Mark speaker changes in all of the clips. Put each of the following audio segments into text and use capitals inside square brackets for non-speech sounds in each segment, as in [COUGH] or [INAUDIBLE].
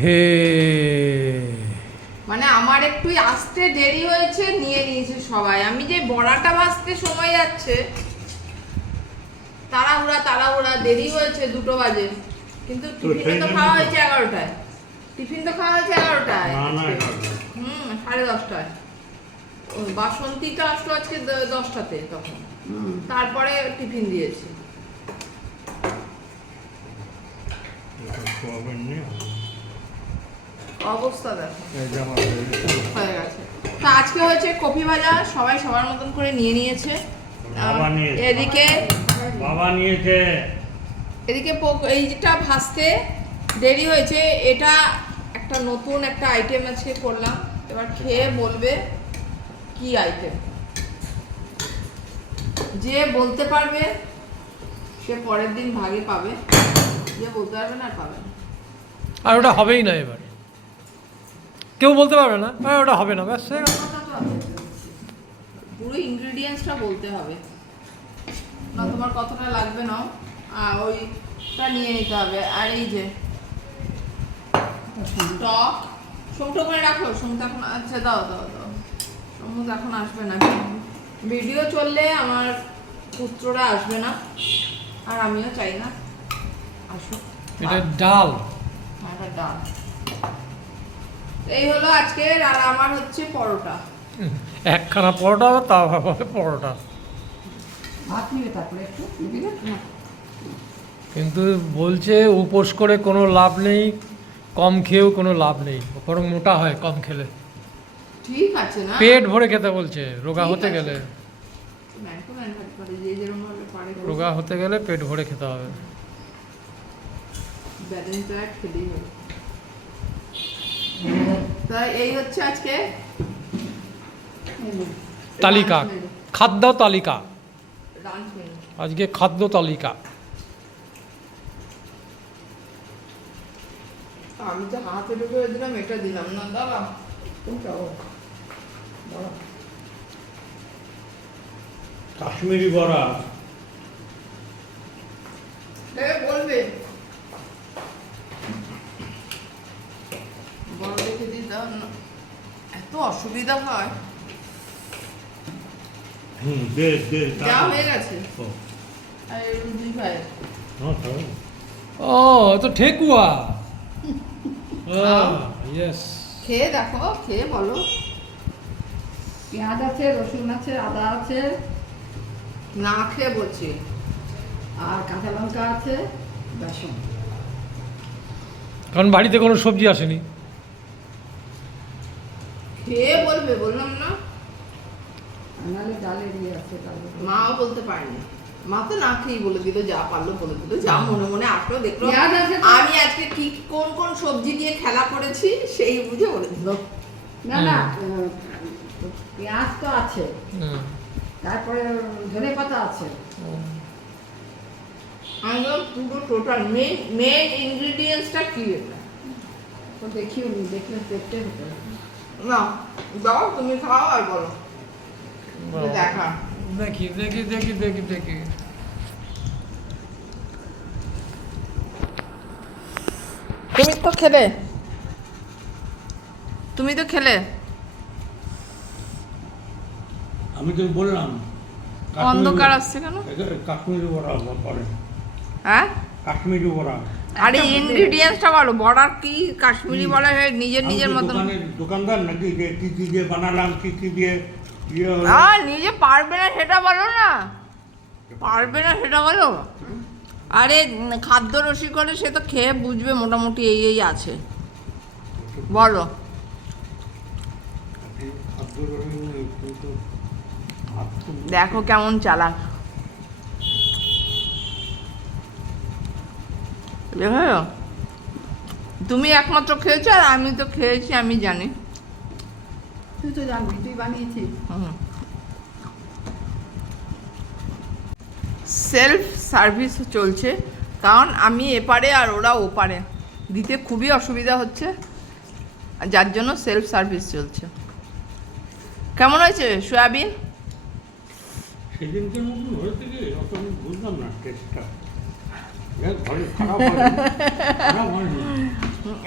Speaker 1: হে।
Speaker 2: মানে আমার একটু আসতে দেরি হয়েছে নিয়ে নিয়েছে সবাই। আমি যে বড়াটা ভাজতে সময় যাচ্ছে তাড়াহুড়া তাড়াহুড়া দেরি হয়েছে দুটো বাজে। কিন্তু টিফিন তো খাওয়া হয়েছে এগারোটায়। টিফিন তো খাওয়া হয়েছে এগারোটায়। হুম সাড়ে দশটায়। বাসন্তীটা আসলো আজকে দশটাতে তখন। তারপরে টিফিন দিয়েছে
Speaker 3: এটা সোয়াবিন নিয়ে হবে।
Speaker 2: অবস্থা দেখো।
Speaker 3: হয়ে গেছে।
Speaker 2: তা আজকে হয়েছে কফি ভাজা সবাই সবার মতন করে নিয়ে নিয়েছে। এদিকে
Speaker 3: বাবা নিয়েছে।
Speaker 2: এদিকে এইটা ভাজতে দেরি হয়েছে। এটা একটা নতুন একটা আইটেম আজকে করলাম। এবার খেয়ে বলবে কি আইটেম যে বলতে পারবে সে পরের দিন ভাগে পাবে। যে বলতে পারবে না পাবে না।
Speaker 1: আর ওটা হবেই না এবার। কেউ বলতে পারবে না। আর ওটা হবে না ব্যাস
Speaker 2: পুরো ইনগ্রেডিয়েন্টসটা বলতে হবে। না তোমার কতটা লাগবে না আর ওইটা নিয়ে নিতে হবে। আর এই যে টক সমুদ্র করে রাখো। সমুদ্র এখন আচ্ছা দাও দাও দাও। সমুদ্র এখন আসবে না। ভিডিও চললে আমার পুত্ররা আসবে না। আর আমিও চাই না। আসুক।
Speaker 1: এটা ডাল।
Speaker 2: আর একটা ডাল। এই হলো আজকের আর আমার হচ্ছে পরোটা।
Speaker 1: একখানা পরোটা হবে তা হবে পরোটা।
Speaker 4: ভাত নিবে তারপরে একটু
Speaker 1: কিন্তু বলছে উপোস করে কোনো লাভ নেই কম খেয়েও কোনো লাভ নেই বরং মোটা হয় কম খেলে।
Speaker 2: ঠিক আছে না?
Speaker 1: পেট ভরে খেতে বলছে রোগা হতে গেলে। রোগা হতে গেলে পেট ভরে খেতে হবে।
Speaker 2: ব্যালেন্স ডায়েট খেলেই হবে। তাই এই হচ্ছে আজকে
Speaker 1: তালিকা। খাদ্য তালিকা। আজকে খাদ্য তালিকা।
Speaker 2: আমি তো হাতে ঢুকে দিলাম এটা দিলাম না দাদা
Speaker 3: কাশ্মীরি বড়া
Speaker 2: দেখে বলবে বড় দেখে দিই দাও না এত অসুবিধা হয়।
Speaker 3: হুম
Speaker 2: যা হয়ে গেছে।
Speaker 3: ও,
Speaker 2: আর এই ভাই।
Speaker 3: হ্যাঁ,
Speaker 1: ও তো ঠেকুয়া। [LAUGHS] ইয়েস
Speaker 2: খেয়ে দেখো খেয়ে বলো।
Speaker 4: পেঁয়াজ আছে রসুন আছে আদা আছে।
Speaker 2: না খেয়ে বলছি।
Speaker 4: আর কাঁচা লঙ্কা আছে বেসন।
Speaker 1: কারণ বাড়িতে কোনো সবজি আসেনি।
Speaker 2: খেয়ে বলবে বললাম না।
Speaker 4: নাহলে ডালের ইয়ে আছে
Speaker 2: মাও বলতে পারেনি। মা তো না খেয়েই বলে দিল যা পারল বলে দিল। যা মনে মনে আসলো দেখল
Speaker 4: পেঁয়াজ তো?
Speaker 2: আমি আজকে কি কোন কোন সবজি নিয়ে খেলা করেছি সেই বুঝে বলে দিল।
Speaker 4: না না পেঁয়াজ তো আছে। তারপরে ধনে পাতা আছে।
Speaker 2: আমি পুরো টোটাল মেন মেন ইনগ্রিডিয়েন্টসটা কি এটা?
Speaker 4: তো দেখিও নি দেখলে দেখতে হতো
Speaker 2: না দাও তুমি খাও আর বলো। দেখা।
Speaker 1: দেখি দেখি দেখি দেখি দেখি।
Speaker 2: তুমি তো খেলে। তুমি তো খেলে।
Speaker 3: আমি তো বললাম
Speaker 2: অন্ধকার আসছে কেন?
Speaker 3: কাশ্মীরি বড়া করে
Speaker 2: হ্যাঁ?
Speaker 3: কাশ্মীরি বড়া।
Speaker 2: আরে
Speaker 4: একটা
Speaker 2: ইনগ্রিডিয়েন্টসটা বলো বড়ার কি কাশ্মীরি বড়া হয়ে নিজের নিজের মতন?
Speaker 3: দোকানদার নাকি যে কি কি দিয়ে বানালাম কি কি দিয়ে ইয়ে
Speaker 2: নিজে পারবে না সেটা বলো না। পারবে না সেটা বলো। আরে খাদ্য রসিকরে সে তো খেয়ে বুঝবে মোটামুটি এই এই আছে। বলো।
Speaker 3: তো-
Speaker 2: দেখো কেমন চালাক। তুমি একমাত্র খেয়েছো আর আমি তো খেয়েছি আমি জানি।
Speaker 4: তুই তো জানবি তুই বানিয়েছিস।
Speaker 2: সেলফ সার্ভিস চলছে কারণ আমি এপারে আর ওরা ওপারে। দিতে খুবই অসুবিধা হচ্ছে আর যার জন্য সেলফ সার্ভিস চলছে। কেমন হয়েছে সয়াবিন?
Speaker 3: সেদিনকে মতন হয়েছে কি? অত বুঝলাম না টেস্টটা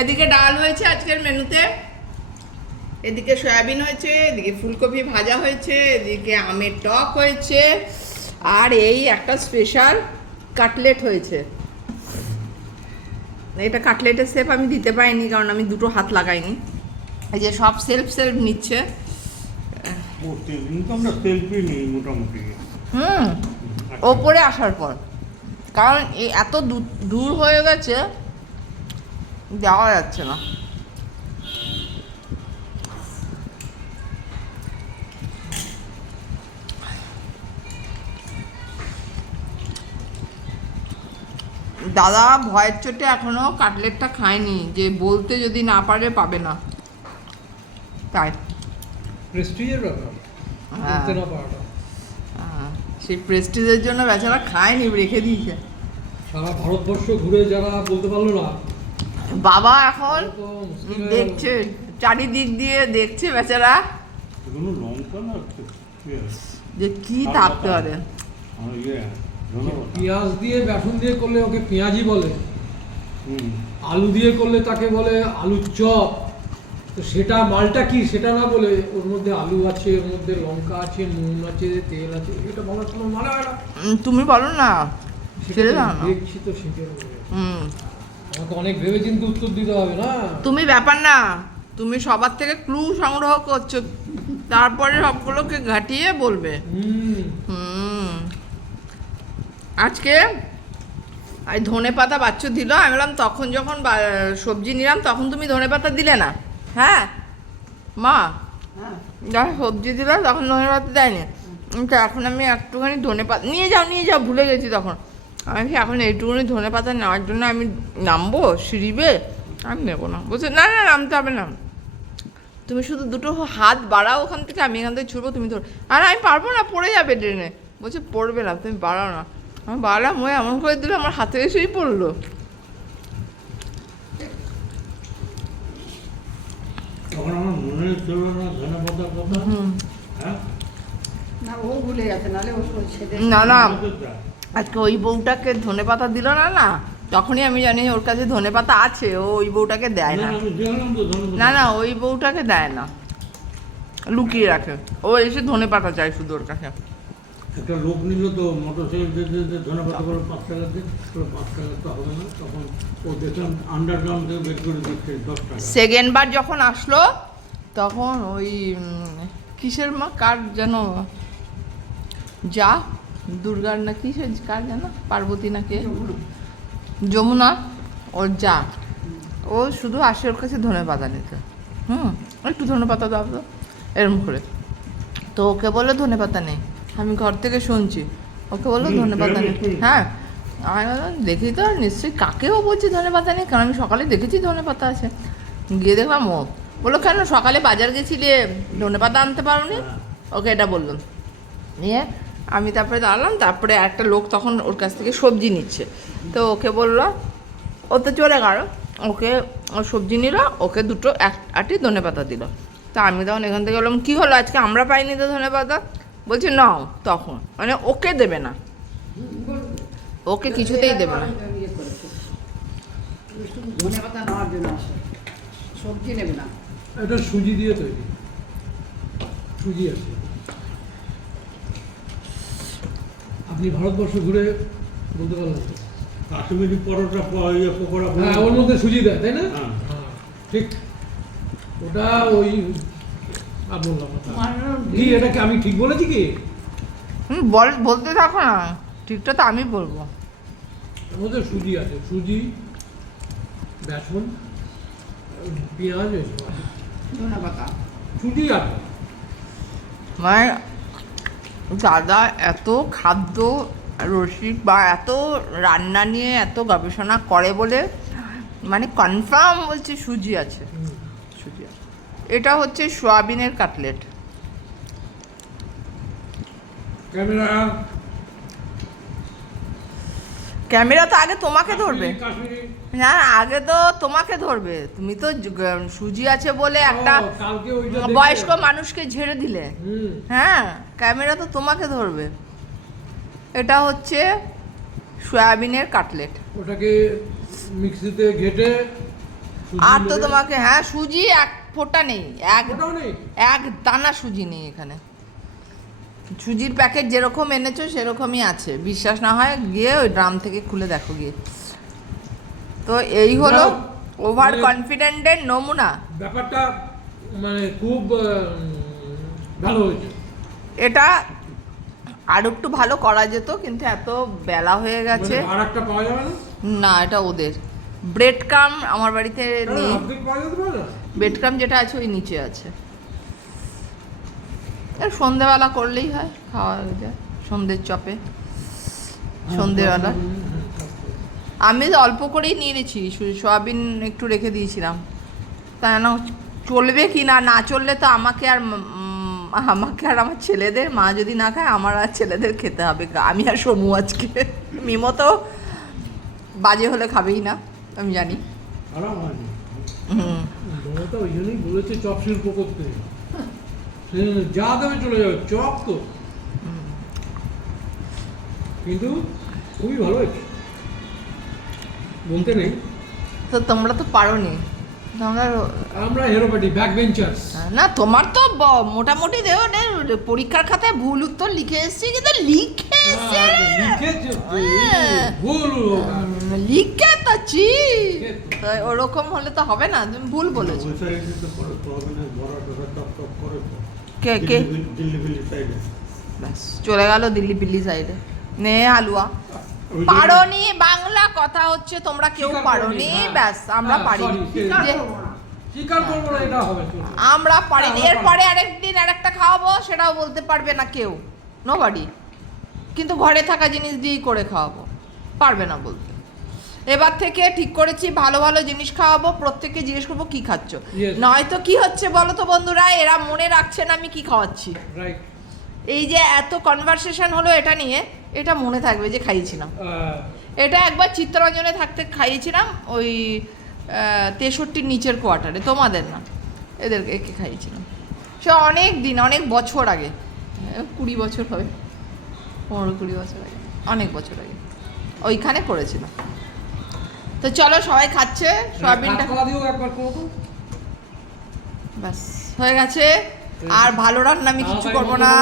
Speaker 2: এদিকে ডাল হয়েছে আজকের মেনুতে। এদিকে সয়াবিন হয়েছে এদিকে ফুলকপি ভাজা হয়েছে এদিকে আমের টক হয়েছে আর এই একটা স্পেশাল কাটলেট হয়েছে। এটা কাটলেটের শেপ আমি দিতে পারিনি কারণ আমি দুটো হাত লাগাইনি। এই যে সব সেলফ সেলফ নিচ্ছে। হুম ওপরে আসার পর। কারণ এই এত দূর- হয়ে গেছে যাওয়া যাচ্ছে না। দাদা ভয়ের চোটে এখনও কাটলেটটা খায়নি যে বলতে যদি না পারে পাবে না। তাই।
Speaker 1: প্রেস্টিজের ব্যাপার।
Speaker 2: হ্যাঁ। আহ, সেই প্রেস্টিজের জন্য বেচারা খায়নি রেখে দিয়েছে।
Speaker 1: সারা ভারতবর্ষ ঘুরে যারা বলতে পারল না।
Speaker 2: বাবা এখন। দেখছে চারিদিক দিয়ে দেখছে বেচারা।
Speaker 3: লঙ্কা না
Speaker 2: যে কি থাকতে পারে
Speaker 3: আর ইয়ে
Speaker 1: পেঁয়াজ দিয়ে বেসন দিয়ে করলে ওকে পেঁয়াজি বলে। আলু দিয়ে করলে তাকে বলে আলুর চপ। তো সেটা মালটা কি সেটা না বলে ওর মধ্যে আলু আছে ওর মধ্যে লঙ্কা আছে নুন আছে তেল আছে এটা বলার কোনো মানে হয় না।
Speaker 2: তুমি বলো না। ছেড়ে দাও না। হুম।
Speaker 1: আমাকে অনেক ভেবে চিন্তে উত্তর দিতে হবে না?
Speaker 2: তুমি ব্যাপার না তুমি সবার থেকে ক্লু সংগ্রহ করছ তারপরে সবগুলোকে ঘাটিয়ে বলবে।
Speaker 1: হুম।
Speaker 2: হুম। আজকে এই ধনে পাতা বাচ্চু দিল আমি বললাম তখন যখন বা- সবজি নিলাম তখন তুমি ধনে পাতা দিলে না? হ্যাঁ। মা?
Speaker 4: হ্যাঁ।
Speaker 2: যখন সবজি দিল তখন ধনে পাতা দেয়নি। এখন আমি একটুখানি ধনে পাতা নিয়ে যাও নিয়ে যাও ভুলে গেছি তখন। আমি কি এখন এইটুকুনি ধনে পাতা নেওয়ার জন্য আমি নামবো সিঁড়িবে? আমি নেব না। বলছে না না নামতে হবে না। তুমি শুধু দুটো হাত বাড়াও ওখান থেকে আমি এখান থেকে ছুটবো তুমি ধরো। আর আমি পারব না পড়ে যাবে ট্রেনে বলছে পড়বে না তুমি বাড়াও না। আমি বাড়ালাম হয়ে এমন করে দিল আমার হাতে এসেই পড়ল।
Speaker 3: ছিল না হ্যাঁ?
Speaker 4: না
Speaker 2: আজকে ওই বউটাকে ধনে পাতা দিল না না তখনই আমি জানি ওর কাছে ধনে পাতা আছে ও ওই বউটাকে দেয়
Speaker 3: না।
Speaker 2: না না ওই বউটাকে দেয় না। লুকিয়ে রাখে। ও এসে ধনে পাতা চায় শুধু ওর কাছে।
Speaker 3: একটা লোক নিল তো মোটর সাইকেল দিয়ে দিয়ে দিয়ে ধনে পাতা করে পাঁচ টাকা দিয়ে পাঁচ টাকা তো হবে না। তখন ও দেখলাম আন্ডারগ্রাউন্ড থেকে বের করে দিচ্ছে দশ টাকা।
Speaker 2: সেকেন্ড বার যখন আসলো তখন ওই কিসের মা কার যেন যা দুর্গার না কিসের কার যেন পার্বতী না কে যমুনা ওর যা। ও শুধু আসে ওর কাছে ধনে পাতা নিতে। হুম একটু ধনে পাতা দাও তো এরম করে। তো ওকে বলল ধনে পাতা নেই আমি ঘর থেকে শুনছি। ওকে বলল
Speaker 3: হুম,
Speaker 2: ধনে পাতা নেই হ্যাঁ। আমি বললাম, দেখি তো নিশ্চয়ই কাকেও বলছি ধনে পাতা নেই কারণ আমি সকালে দেখেছি ধনে পাতা আছে। গিয়ে দেখলাম ও। বলল কেন? সকালে বাজার গেছিলে ধনে পাতা আনতে পারোনি? ওকে এটা বললাম নিয়ে তারপরে দাঁড়ালাম তারপরে একটা লোক তখন ওর কাছ থেকে সবজি নিচ্ছে। তো ওকে বলল ও তো চলে গেল। ওকে ও সবজি নিল ওকে দুটো এক আটি ধনে পাতা দিল। তা আমি তখন এখান থেকে বললাম কী হলো আজকে? আমরা পাইনি তো ধনে পাতা? বলছে নাও তখন। মানে ওকে দেবে না। ওকে কিছুতেই দেবে না।
Speaker 4: সবজি নেবে না।
Speaker 1: এটা সুজি দিয়ে তৈরি। সুজি আছে। আপনি ভারতবর্ষ ঘুরে বলতে পারলেন?
Speaker 3: কাশ্মীরি পরোটা ইয়ে পকোড়া
Speaker 1: হ্যাঁ ওর মধ্যে সুজি দেয় তাই না?
Speaker 3: হ্যাঁ।
Speaker 1: ঠিক। ওটা ওই আর বললাম কি এটা কি আমি ঠিক বলেছি কি?
Speaker 2: হুম বল বলতে থাকো না। ঠিকটা তো আমি বলব।
Speaker 1: এর মধ্যে সুজি আছে। সুজি বেসন পেঁয়াজ।
Speaker 4: ধনে পাতা
Speaker 1: সুজি আছে।
Speaker 2: মানে দাদা এত খাদ্য রসিক বা এত রান্না নিয়ে এত গবেষণা করে বলে মানে কনফার্ম বলছে সুজি আছে। সুজি আছে। এটা হচ্ছে সোয়াবিনের কাটলেট।
Speaker 3: ক্যামেরা
Speaker 2: ক্যামেরা তো আগে তোমাকে ধরবে। না আগে তো তোমাকে ধরবে। তুমি তো সুজি আছে বলে একটা বয়স্ক মানুষকে ঝেড়ে দিলে। হ্যাঁ ক্যামেরা তো তোমাকে ধরবে। এটা হচ্ছে সয়াবিনের কাটলেট।
Speaker 1: ওটাকে মিক্সিতে ঘেটে
Speaker 2: আর তো তোমাকে হ্যাঁ সুজি এক ফোঁটা নেই এক
Speaker 1: নেই?
Speaker 2: এক দানা সুজি নেই এখানে। সুজির প্যাকেট যেরকম এনেছো সেরকমই আছে। বিশ্বাস না হয় গিয়ে ওই ড্রাম থেকে খুলে দেখো গিয়ে। তো এই হলো ওভার
Speaker 1: মানে-
Speaker 2: কনফিডেন্টের নমুনা।
Speaker 1: ব্যাপারটা মানে খুব ভালো হয়েছে।
Speaker 2: এটা আর একটু ভালো করা যেত কিন্তু এত বেলা হয়ে গেছে
Speaker 1: মানে আর একটা পাওয়া যাবে না?
Speaker 2: না এটা ওদের। ব্রেড ক্রাম আমার বাড়িতে নেই। ব্রেড ক্রাম যেটা আছে ওই নিচে আছে। আর সন্ধেবেলা করলেই হয় খাওয়া যায় সন্ধ্যের চপে সন্ধেবেলা আমি তো অল্প করেই নিয়ে নিয়েছি সয়াবিন একটু রেখে দিয়েছিলাম। তা না চলবে কি না না চললে তো আমাকে আর আমাকে আর আমার ছেলেদের মা যদি না খায় আমার আর ছেলেদের খেতে হবে আমি আর সমু আজকে। মিমো তো বাজে হলে খাবেই না আমি জানি। হুম।
Speaker 1: মমতা ওই জন্যই বলেছে চপ শিল্প করতে সে যা দেবে চলে যাবে চপ তো। কিন্তু খুবই ভালো হয়েছে। বলতে নেই।
Speaker 2: তো তোমরা তো পারো নি তোমরা
Speaker 1: আমরা হেরোপাটি ব্যাক বেঞ্চার্স
Speaker 2: না তোমার তো মোটামুটি দেও নে, পরীক্ষার খাতায় ভুল উত্তর লিখে এসেছি কিন্তু লিখে হ্যাঁ।
Speaker 1: ভুল
Speaker 2: লিখে তো।
Speaker 1: তো
Speaker 2: ওরকম হলে তো হবে না তুমি ভুল বলেছ।
Speaker 3: বড়া।
Speaker 2: কে কে?
Speaker 3: দিল্লি- দিল্লি সাইডে
Speaker 2: ব্যাস চলে গেল দিল্লি পিল্লি সাইডে নে হালুয়া। পারোনি বাংলা কথা হচ্ছে তোমরা কেউ পারোনি।
Speaker 1: হ্যাঁ।
Speaker 2: ব্যাস আমরা
Speaker 1: হ্যাঁ,
Speaker 2: পারি
Speaker 4: না।
Speaker 1: না।
Speaker 2: আমরা পারি
Speaker 1: হ্যাঁ,
Speaker 2: এরপরে আরেকদিন আরেকটা খাওয়াবো সেটাও বলতে পারবে না কেউ। নোবাডি কিন্তু ঘরে থাকা জিনিস দিয়েই করে খাওয়াবো। পারবে না বলতে। এবার থেকে ঠিক করেছি ভালো ভালো জিনিস খাওয়াবো প্রত্যেককে জিজ্ঞেস করব কি খাচ্ছ. নয়তো কি হচ্ছে বলো তো বন্ধুরা এরা মনে রাখছে না আমি কি খাওয়াচ্ছি। এই যে এত কনভারসেশন হলো এটা নিয়ে এটা মনে থাকবে যে খাইয়েছিলাম। এটা একবার চিত্তরঞ্জনে থাকতে খাইয়েছিলাম ওই তেষট্টির নিচের কোয়ার্টারে তোমাদের না? এদেরকে একে খাইয়েছিলাম। সে অনেক দিন অনেক বছর আগে কুড়ি বছর হবে পনেরো কুড়ি বছর আগে অনেক বছর আগে ওইখানে করেছিলাম। তো চলো সবাই খাচ্ছে সয়াবিনটা।
Speaker 1: কাতলা দিও একবার করো তো।
Speaker 2: ব্যাস হয়ে গেছে। আর ভালো রান্না আমি কিছু করব না।